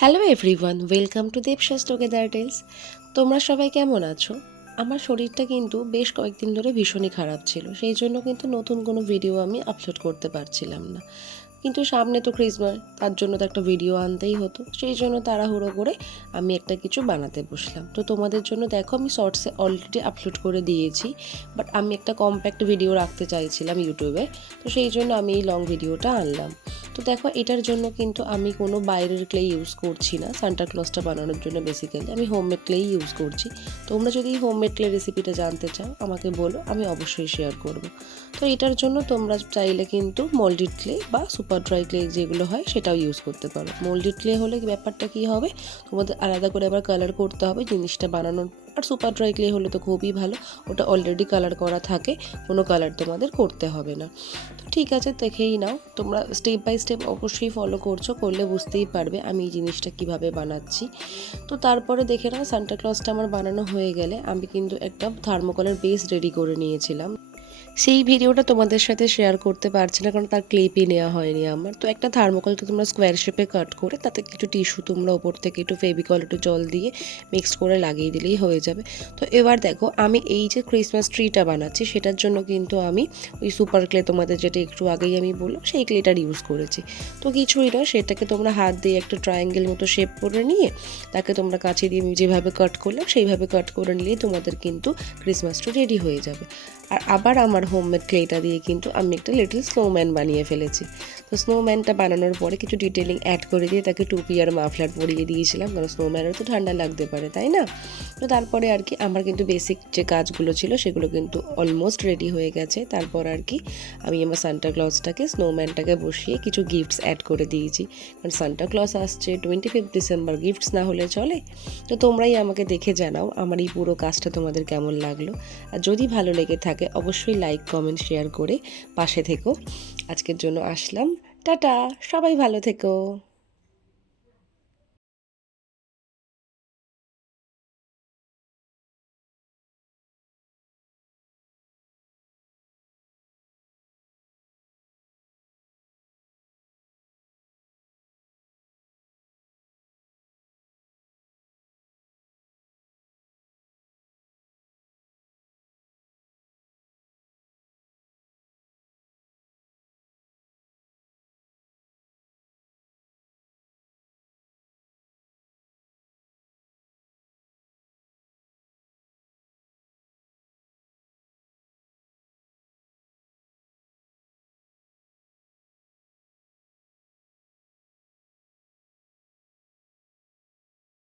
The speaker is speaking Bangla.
Hello everyone, welcome to Debashis together tales. তোমরা সবাই কেমন আছো? আমার শরীরটা কিন্তু বেশ কয়েকদিন ধরে ভীষণই খারাপ ছিল, সেই জন্য কিন্তু নতুন কোনো ভিডিও আমি আপলোড করতে পারছিলাম না। কিন্তু সামনে তো ক্রিসমাস, তার জন্য তো একটা ভিডিও আনতেই হতো, সেই জন্য তাড়াহুড়ো করে আমি একটা কিছু বানাতে বসলাম। তো তোমাদের জন্য দেখো আমি শর্টসে অলরেডি আপলোড করে দিয়েছি, বাট আমি একটা কম্প্যাক্ট ভিডিও রাখতে চাইছিলাম ইউটিউবে, তো সেই জন্য আমি এই লং ভিডিওটা আনলাম। তো দেখো এটার জন্য কিন্তু আমি কোনো বাইরের ক্লে ইউজ করছি না। সান্টা ক্লজটা বানানোর জন্য বেসিক্যালি আমি হোমমেড ক্লেই ইউজ করছি। তোমরা যদি হোমমেড ক্লে রেসিপিটা জানতে চাও আমাকে বলো, আমি অবশ্যই শেয়ার করব। তো এটার জন্য তোমরা চাইলে কিন্তু মোল্ডেড ক্লে বা সুপার ড্রাই ক্লে যেগুলো হয় সেটাও ইউজ করতে পারো। মোল্ডেড ক্লে হলে ব্যাপারটা কী হবে, তোমাদের আলাদা করে আবার কালার করতে হবে জিনিসটা বানানোর। আর সুপার ড্রাই ক্লে হলে তো খুবই ভালো, ওটা অলরেডি কালার করা থাকে, কোনো কালার তোমাদের করতে হবে না। তো ঠিক আছে, দেখেই নাও তোমরা স্টেপ বাই স্টেপ অবশ্যই ফলো করছো, করলে বুঝতেই পারবে আমি এই জিনিসটা কিভাবে বানাচ্ছি। তো তারপরে দেখে নাও সান্টা ক্লজটা আমার বানানো হয়ে গেলে আমি কিন্তু একটা থার্মোকলের বেস রেডি করে নিয়েছিলাম। সেই ভিডিওটা তোমাদের সাথে শেয়ার করতে পারছি না, কারণ তার ক্লিপই নেওয়া হয়নি আমার। তো একটা থার্মোকলকে তোমরা স্কোয়ার শেপে কাট করে তাতে কিছু টিস্যু তোমরা ওপর থেকে একটু ফেভিকল একটু জল দিয়ে মিক্স করে লাগিয়ে দিলেই হয়ে যাবে। তো এবার দেখো আমি এই যে ক্রিসমাস ট্রিটা বানাচ্ছি সেটার জন্য কিন্তু আমি ওই সুপার ক্লে তোমাদের যেটা একটু আগেই আমি বললাম সেই ক্লেটার ইউজ করেছি। তো কিছুই নয়, সেটাকে তোমরা হাত দিয়ে একটা ট্রায়াঙ্গেল মতো শেপ করে নিয়ে তাকে তোমরা কাছে দিয়ে আমি যেভাবে কাট করলাম সেইভাবে কাট করে নিলেই তোমাদের কিন্তু ক্রিসমাস ট্রি রেডি হয়ে যাবে। আর আবার আমার হোমমেড ক্লেটা দিয়ে কিন্তু আমি একটা লিটল স্নোম্যান বানিয়ে ফেলেছি। তো স্নোম্যানটা বানানোর পরে কিছু ডিটেলিং অ্যাড করে দিয়ে তাকে টুপি আর মাফলার পরিয়ে দিয়েছিলাম, কারণ স্নোম্যানেরও তো ঠান্ডা লাগতে পারে, তাই না? তো তারপরে আর কি আমার কিন্তু বেসিক যে কাজগুলো ছিল সেগুলো কিন্তু অলমোস্ট রেডি হয়ে গেছে। তারপর আর কি আমি আমার সান্টা ক্লজটাকে স্নোম্যানটাকে বসিয়ে কিছু গিফটস অ্যাড করে দিয়েছি, কারণ সান্টা ক্লজ আসছে 25 ডিসেম্বর, গিফটস না হলে চলে? তো তোমরাই আমাকে দেখে জানাও আমার এই পুরো কাজটা তোমাদের কেমন লাগলো। আর যদি ভালো লেগে থাকে অবশ্যই লাইক কমেন্ট শেয়ার করে পাশে থেকো। আজকের জন্য আসলাম, টাটা, সবাই ভালো থেকো।